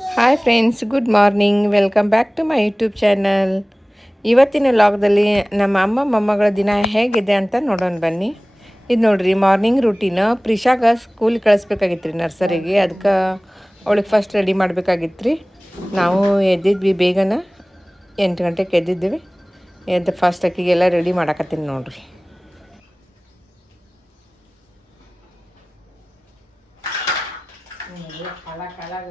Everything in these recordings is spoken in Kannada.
Hi friends, good morning. Welcome back to my YouTube channel. ಇವತ್ತಿನ ಲಾಗ್ದಲ್ಲಿ ನಮ್ಮ ಅಮ್ಮ ಮೊಮ್ಮಗಳ ದಿನ ಹೇಗಿದೆ ಅಂತ ನೋಡೋಣ ಬನ್ನಿ. ಇದು ನೋಡ್ರಿ, ಮಾರ್ನಿಂಗ್ ರೂಟೀನ್. ಪ್ರಿಷಾಗ ಸ್ಕೂಲ್ ಕಳಿಸ್ಬೇಕಾಗಿತ್ತು ರೀ, ನರ್ಸರಿಗೆ. ಅದಕ್ಕೆ ಅವಳಿಗೆ ಫಸ್ಟ್ ರೆಡಿ ಮಾಡಬೇಕಾಗಿತ್ತು ರೀ. ನಾವು ಎದ್ದಿದ್ವಿ ಬೇಗನೆ, 8 ಗಂಟೆಗೆ ಎದ್ದಿದ್ದೀವಿ. ಎದ್ದು ಫಸ್ಟ್ ಅಕ್ಕಿಗೆಲ್ಲ ರೆಡಿ ಮಾಡಾಕತ್ತೀನಿ ನೋಡ್ರಿ. ಕಾಲಾಗ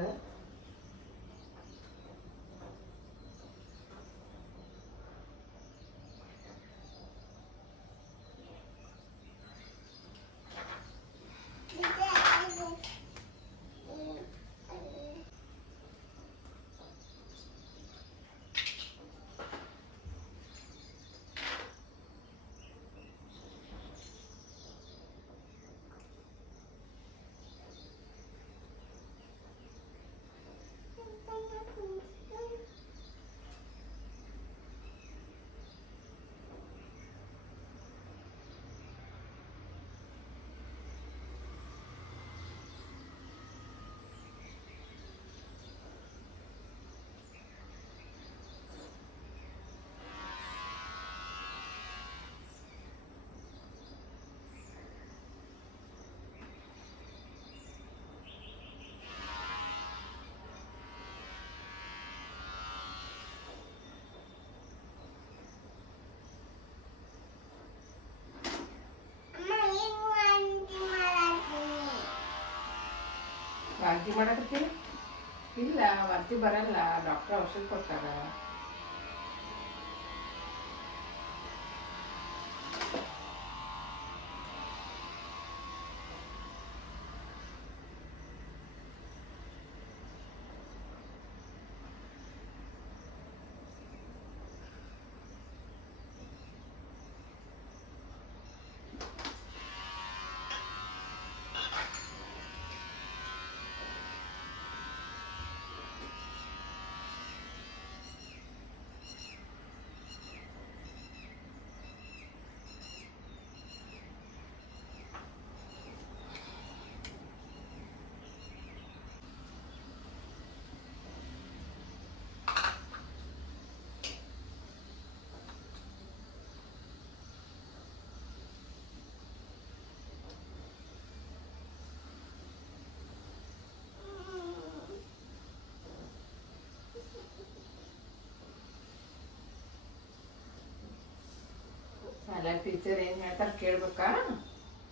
ವಾಂತಿ ಮಾಡಕತ್ತೀನಿ. ಇಲ್ಲ, ವಾಂತಿ ಬರಲ್ಲ, ಡಾಕ್ಟರ್ ಔಷಧ ಕೊಡ್ತಾರ. ಅಲ್ಲ, ಟೀಚರ್ ಏನು ಹೇಳ್ತಾರೆ ಕೇಳ್ಬೇಕಾ?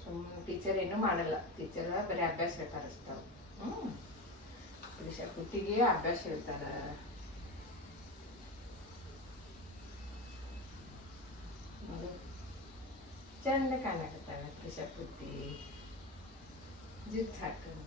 ಸುಮ್ಮನೆ ಟೀಚರ್ ಏನೂ ಮಾಡಲ್ಲ. ಟೀಚರ್ ಬರೀ ಅಭ್ಯಾಸ ಹೇಳ್ತಾರಸ್ತಾವ. ಕುಟ್ಟಿಗೆ ಅಭ್ಯಾಸ ಹೇಳ್ತಾರ. ಚಂದ ಕಾಣಕತ್ತಾಳ ಪ್ರಿಷಾ ಕುಟ್ಟಿ, ಜುಟ್ಟು ಹಾಕೊಂಡು.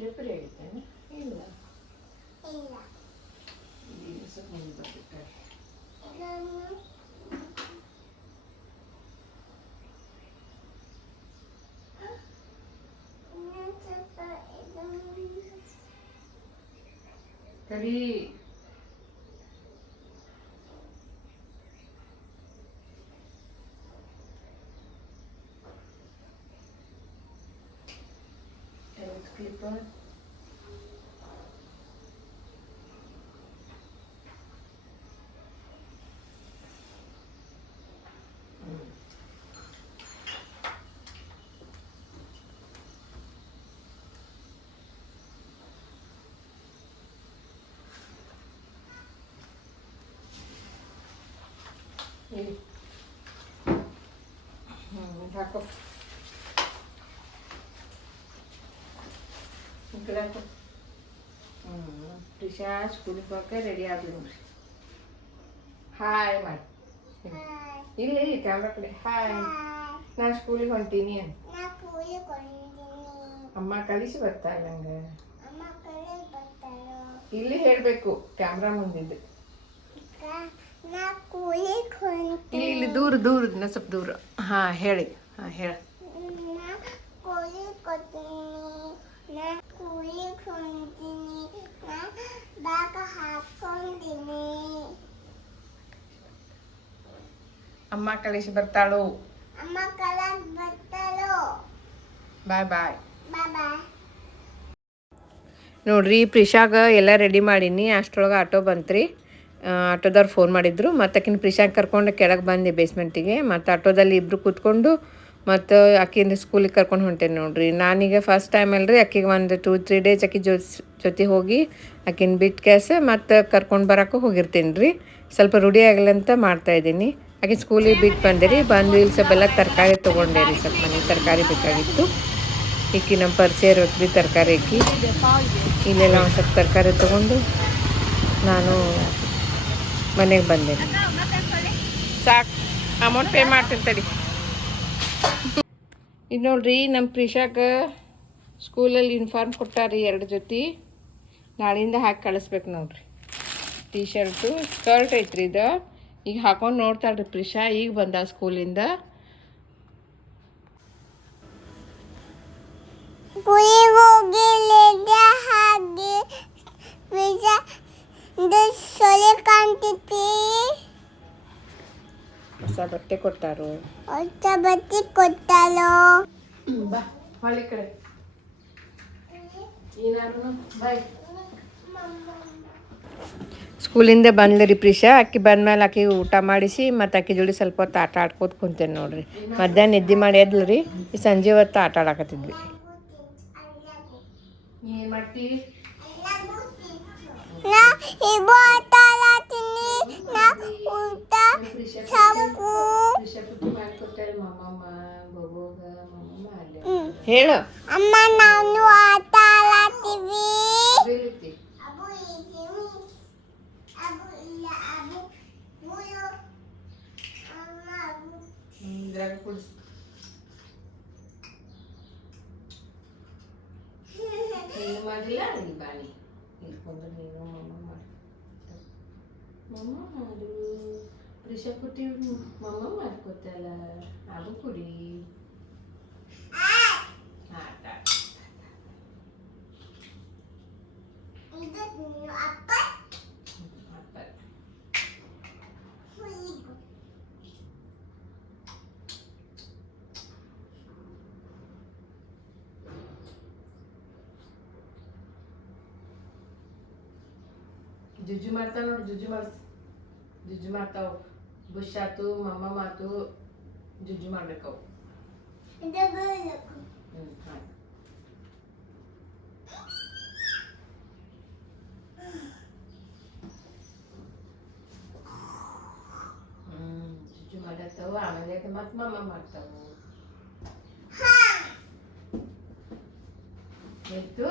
ರೆಪರಿ ಆಗಿತ್ತೇನೆ? ಇಲ್ಲ ಇಲ್ಲ, ಮುಂದೆ ಬರ್ತಿರ್ತಾರೆ. ಕರಿ ಕ್ಲಿಪ್ ಹಾಕೋ. ಈ ಕಡೆ ಹಾಕೋ. ಪ್ರಿಷಾ ಸ್ಕೂಲಿಗೆ ಹೋಗಕ್ಕೆ ರೆಡಿ ಆದ್ಲು ನೋಡ್ರಿ. ಹಾಯ್ ಮಾಡಿ. ಇಲ್ಲಿ ಕ್ಯಾಮ್ರಾ ಕಡೆ ಹಾಯ್. ನಾನು ಸ್ಕೂಲಿಗೆ ಹೊಂಟೀನಿ ಅಂತ ಅಮ್ಮ ಕಲಿಸಿ ಬರ್ತಾಳೆ ನಂಗೆ. ಇಲ್ಲಿ ಹೇಳಬೇಕು ಕ್ಯಾಮ್ರಾ ಮುಂದಿದ್ದು. ಇಲ್ಲಿ ಇಲ್ಲಿ ದೂರ ದೂರ ಸ್ವಲ್ಪ ದೂರ. ಹಾಂ ಹೇಳಿ. ಹಾಂ ಹೇಳ. ಅಮ್ಮ ಕಳಿಸಿ ಬರ್ತಾಳು. ಬಾಯ್ ಬಾಯ್. ನೋಡ್ರಿ ಪ್ರಿಷಾಗ ಎಲ್ಲ ರೆಡಿ ಮಾಡೀನಿ. ಅಷ್ಟರೊಳಗೆ ಆಟೋ ಬಂತ್ರಿ. ಆಟೋದವ್ರು ಫೋನ್ ಮಾಡಿದ್ರು. ಮತ್ತು ಆಕಿನ ಪ್ರಿಷಾಗ್ ಕರ್ಕೊಂಡು ಕೆಳಗೆ ಬಂದೆ ಬೇಸ್ಮೆಂಟಿಗೆ. ಮತ್ತು ಆಟೋದಲ್ಲಿ ಇಬ್ಬರು ಕೂತ್ಕೊಂಡು ಮತ್ತು ಆಕಿಂದ ಸ್ಕೂಲಿಗೆ ಕರ್ಕೊಂಡು ಹೊಂಟೇನೆ ನೋಡ್ರಿ. ನಾನೀಗ ಫಸ್ಟ್ ಟೈಮ್ ಅಲ್ರಿ ಆಕಿಗೆ ಒಂದು 2-3 ಡೇಸ್ ಆಕಿ ಜೊತೆ ಹೋಗಿ ಆಕಿನ ಬಿಟ್ಟು ಕ್ಯಾಸ ಮತ್ತು ಕರ್ಕೊಂಡು ಬರೋಕ್ಕೂ ಹೋಗಿರ್ತೀನಿ ರೀ. ಸ್ವಲ್ಪ ರೂಢಿ ಆಗಲಂತ ಮಾಡ್ತಾಯಿದ್ದೀನಿ. ಆಕೆ ಸ್ಕೂಲಿಗೆ ಬಿಟ್ಟು ಬಂದೆ ರೀ. ಬಂದು ಇಲ್ಲಿ ಸ್ವಲ್ಪ ಎಲ್ಲ ತರಕಾರಿ ತೊಗೊಂಡೆ ರೀ. ಸ್ವಲ್ಪ ಮನೆ ತರಕಾರಿ ಬೇಕಾಗಿತ್ತು. ಈಕಿ ನಮ್ಮ ಪರಿಚಯ ಇರೋದ್ರಿ ತರಕಾರಿ ಇಕ್ಕಿ. ಇಲ್ಲೆಲ್ಲ ಒಂದು ಸ್ವಲ್ಪ ತರಕಾರಿ ತೊಗೊಂಡು ನಾನು ಮನೆಗೆ ಬಂದೆ. ಸಾಕು, ಅಮೌಂಟ್ ಪೇ ಮಾಡ್ತೀನಿ ತಡಿ. ಇದು ನೋಡ್ರಿ ನಮ್ಮ ಪ್ರಿಷಾಗ ಸ್ಕೂಲಲ್ಲಿ ಯೂನಿಫಾರ್ಮ್ ಕೊಟ್ಟಾರಿ 2 ಜೊತೆ. ನಾಳೆಯಿಂದ ಹಾಕಿ ಕಳಿಸ್ಬೇಕು ನೋಡ್ರಿ. ಟೀ ಶರ್ಟು ಸ್ಕರ್ಟ್ ಐತ್ರಿ ಇದು. ಈಗ ಹಾಕೊಂಡು ನೋಡ್ತಾಳ್ರಿ ಪ್ರಿಷಾ. ಈಗ ಬಂದ ಸ್ಕೂಲಿಂದ. ಹೊಸ ಬಟ್ಟೆ ಕೊಟ್ಟಾರು. ಬಾ ಹೊಳಿ ಕಡೆ ಬಾಯ್. ಸ್ಕೂಲಿಂದ ಬಂದ್ರಿ ಪ್ರಿಷಾ. ಆಕಿ ಬಂದ್ಮೇಲೆ ಆಕಿ ಊಟ ಮಾಡಿಸಿ ಮತ್ತು ಆಕಿ ಜೋಡಿ ಸ್ವಲ್ಪ ಹೊತ್ತು ಆಟ ಆಡ್ಕೋತ ಕುಂತೇನೆ ನೋಡ್ರಿ. ಮಧ್ಯಾಹ್ನ ನಿದ್ದೆ ಮಾಡಿ ಎದ್ಲು ರೀ. ಈ ಸಂಜೆ ಹೊತ್ತು ಆಟ ಆಡಕತ್ತಿದ್ವಿ. ಏನು ಮಾಡ್ತೀವಿ? ಹೇಳು ಅಮ್ಮ. ನಾನು ಆಟ ಆಡ್ತೀವಿ. ನೀನು ಮಾಡಿಲ್ಲ ನೀ ಬಾನಿ ಇಟ್ಕೊಂಡ್ರೆ ನೀನು ಮಮ್ಮ ಮಾಡಿ. ಮಮ್ಮ ಮಾಡು ಪ್ರಿಷಾ ಕುಟ್ಟಿ ಮಮ್ಮ ಮಾಡ್ಕೊತಲ್ಲ. ಅದು ಕುಡಿ. ಆಟ ಅಪ್ಪ ಜುಜ್ಜು ಮಾಡ್ತಾವ ನೋಡಿ. ಜುಜ್ಜು ಮಾಡ್ತಾವ. ಬುಷ್ ಆತು ಮಮ್ಮ ಮಾತು ಜುಜ್ಜು ಮಾಡ್ಬೇಕವು. ಜುಜ್ಜು ಮಾಡತ್ತವು. ಆಮೇಲೆ ಮತ್ತೆ ಮಮ್ಮ ಮಾಡ್ತಾವು. ಎತ್ತು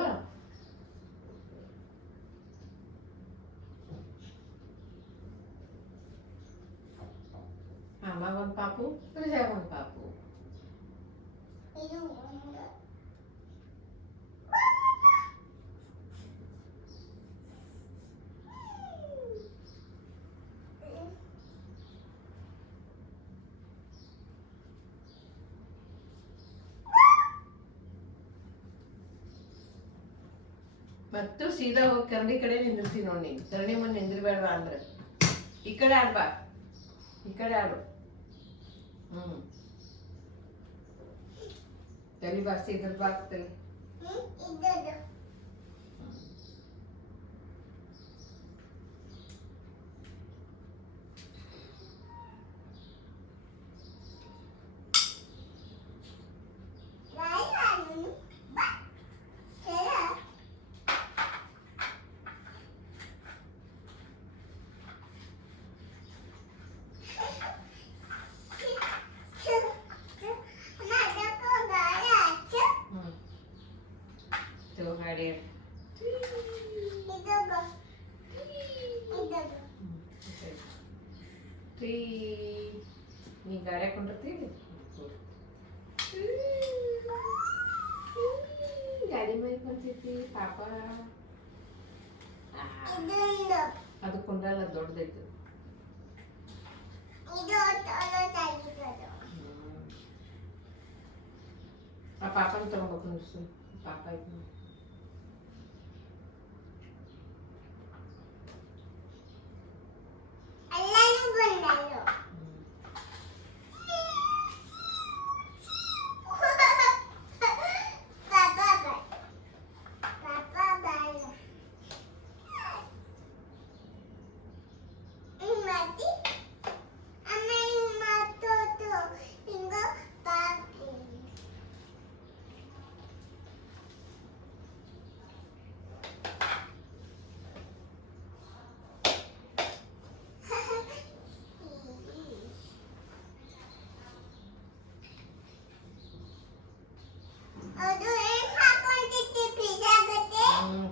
ಅಮ್ಮ ಒಂದು ಪಾಪು, ಪ್ರಿಷಾ ಒಂದು ಪಾಪು. ಮತ್ತು ಸೀದಾ ಹೋಗಿ ಕರಡಿ ಕಡೆ ನಿಂದಿರ್ತೀನಿ ನೋಡಿ. ನೀನು ಧರಣಿ ಮುಂದೆ ನಿಂದಿರ್ಬೇಡವಾ ಅಂದ್ರೆ ಈ ಕಡೆ ಆಡ್ಬಾ. ಈ ಕಡೆ ಆಡು. ತಲೆ ಬಾಸ್ತಿ ಇದ್ರ ಬಾಗ್ತಲೆ. ನೀ ಗಾಡಿ ಹಾಕೊಂಡಿರ್ತೀವಿ. ಗಾಡಿ ಮೇಲೆ ಕುಂತೈತಿ ಪಾಪ. ಅದು ಕುಂಡಲ ದೊಡ್ಡದೈತು. ಆ ಪಾಪನ ತಗೋಬೇಕು ಅನಿಸ್ತು. ಪಾಪ ಆಯ್ತು.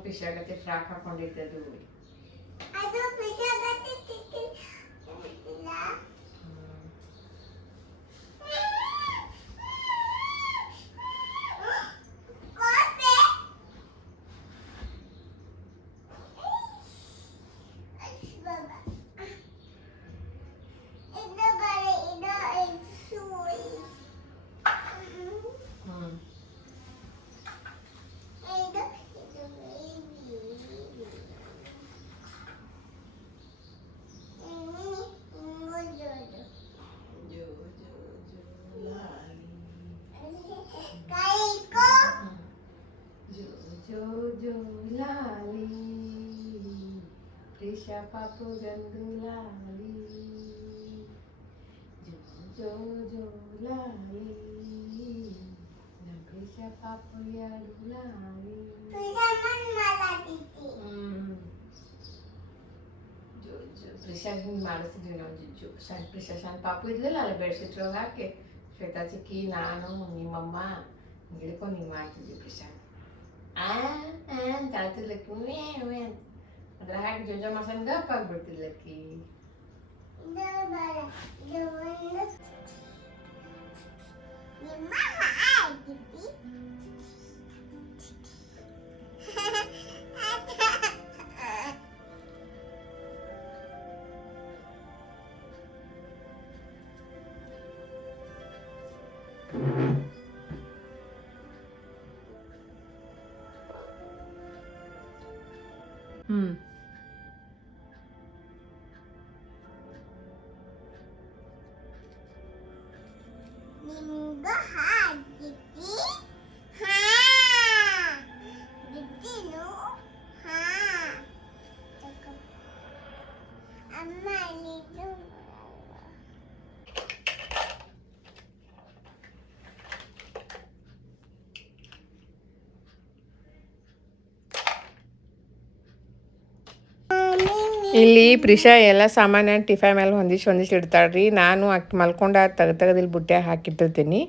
ಪಿಶಾಗತ್ತೆ ಫ್ರಾಕ್ ಹಾಕೊಂಡಿದ್ದೆ ಅದು. Prisha papu gandu lali, jo lali, na Prisha papu yadu lali. Prisha man mala titi. Prisha hin ಮಾಡಿಸಿದ್ವಿ ನಾವು ಜಿಜ್ಜು. Prisha ಸಣ್ಣ ಪಾಪು ಇದ್ಲಲ್ಲ ಅಲ್ಲಿ ಬೆಡ್ಶೀಟ್ ಒಳಗೆ ಹಾಕಿ ಶ್ವೇತಾ ಚಿಕ್ಕಿ ನಾನು ನಿಮ್ಮಮ್ಮ ಹಿಡ್ಕೊಂಡು ಹಿಂಗೆ ಮಾಡ್ತಿದ್ವಿ. Prisha ಅಂತ ಆಡ್ತಿದ್ಲಕ್ಕಿ ಅದ್ರ ಹಾಕಿ ಜೊಜ ಮಾಡ್ಸಂಗ ಗಪ್ಪ ಆಗ್ಬಿಡ್ತಿದ್ಲಕ್ಕಿ. ನಿಮ್ಗ ಹಾಕಿತಿ ಹಾ ಬಿಟ್ಟಿನು ಹಾ ಅಮ್ಮ ಇದು ಇಲ್ಲಿ ಪ್ರಿಷಾ ಎಲ್ಲ ಸಾಮಾನ್ಯ ಟಿಫೈ ಮೇಲೆ ಹೊಂದಿಸಿ ಇಡ್ತಾಳ್ರಿ. ನಾನು ಅಕ್ಕಿ ಮಲ್ಕೊಂಡು ತೆಗೆದಿಲ್ಲಿ ಬುಟ್ಟ್ಯಾಗ ಹಾಕಿಟ್ಟಿರ್ತೀನಿ.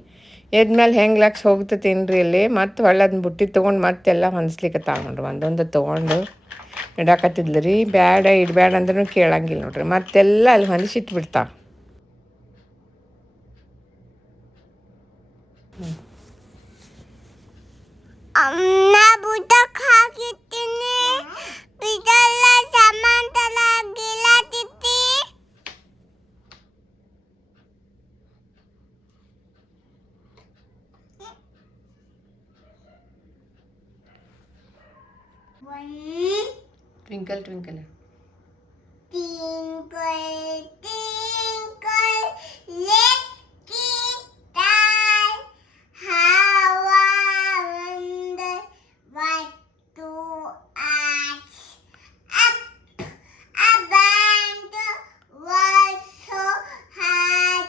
ಎದ್ಮೇಲೆ ಹೆಂಗೆ ಲಕ್ಷ ಹೋಗ್ತತೀನಿ ರೀ ಇಲ್ಲಿ. ಮತ್ತು ಹೊಳ್ಳೆ ಅದನ್ನ ಬುಟ್ಟಿ ತೊಗೊಂಡು ಮತ್ತೆಲ್ಲ ಹೊಂದಿಸ್ಲಿಕ್ಕೆ ನೋಡ್ರಿ. ಒಂದೊಂದು ತೊಗೊಂಡು ಇಡಾಕತ್ತಿದ್ಲು ರೀ. ಬ್ಯಾಡ ಇಡಬೇಡ ಅಂದ್ರೂ ಕೇಳಂಗಿಲ್ಲ ನೋಡ್ರಿ. ಮತ್ತೆಲ್ಲ ಅಲ್ಲಿ ಹೊಂದಿಸಿಟ್ಬಿಡ್ತಾವೆ. ಬುಟ್ಟಕ್ಕೆ ಹಾಕಿರ್ತೀನಿ. ಇದೆಲ್ಲ ಸಮಾಂತರ ಗಿಲಾತಿತ್ತಿ. Twinkle twinkle twinkle twinkle little star how I wonder what to ask up above was so high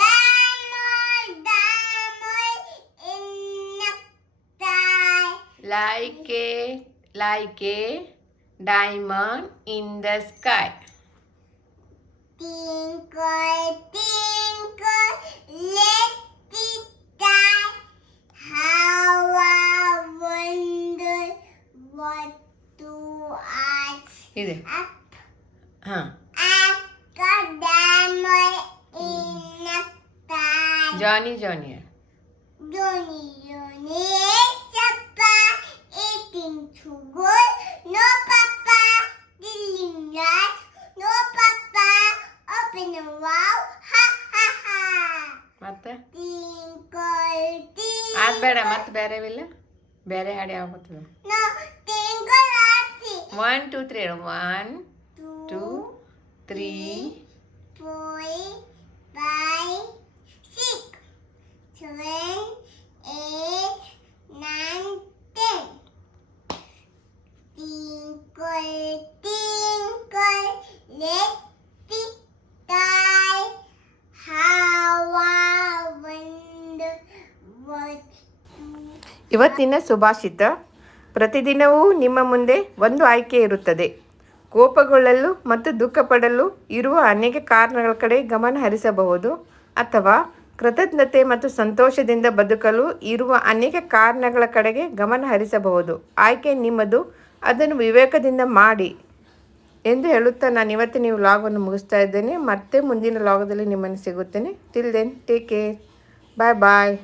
diamond in the sky like a diamond in the sky. Twinkle twinkle little star how I wonder what to ask ಇದೆ ಹಾಂ ಜಾನಿ ಜಾನಿ Johnny, Johnny, Papa, eating too good. No, Papa. ಬೇಡ ಮತ್ತೆ ಬೇರೆವಿಲ್ಲ ಬೇರೆ ಹಾಡು ಯಾವ ಬರ್ತದೆ 1 2 3 ಹೇಳು 1 2 3 4 5 6 7 8 9 10 Twinkle twinkle little star how I wonder what ಇವತ್ತಿನ ಸುಭಾಷಿತ ಪ್ರತಿದಿನವೂ ನಿಮ್ಮ ಮುಂದೆ ಒಂದು ಆಯ್ಕೆ ಇರುತ್ತದೆ. ಕೋಪಗೊಳ್ಳಲು ಮತ್ತು ದುಃಖಪಡಲು ಇರುವ ಅನೇಕ ಕಾರಣಗಳ ಕಡೆ ಗಮನ ಹರಿಸಬಹುದು ಅಥವಾ ಕೃತಜ್ಞತೆ ಮತ್ತು ಸಂತೋಷದಿಂದ ಬದುಕಲು ಇರುವ ಅನೇಕ ಕಾರಣಗಳ ಕಡೆಗೆ ಗಮನ ಹರಿಸಬಹುದು. ಆಯ್ಕೆ ನಿಮ್ಮದು, ಅದನ್ನು ವಿವೇಕದಿಂದ ಮಾಡಿ ಎಂದು ಹೇಳುತ್ತಾ ನಾನು ಇವತ್ತಿನ ಈ ವ್ಲಾಗನ್ನು ಮುಗಿಸ್ತಾ ಇದ್ದೇನೆ. ಮತ್ತೆ ಮುಂದಿನ ವ್ಲಾಗದಲ್ಲಿ ನಿಮ್ಮನ್ನು ಸಿಗುತ್ತೇನೆ. Till then take care. Bye ಬಾಯ್.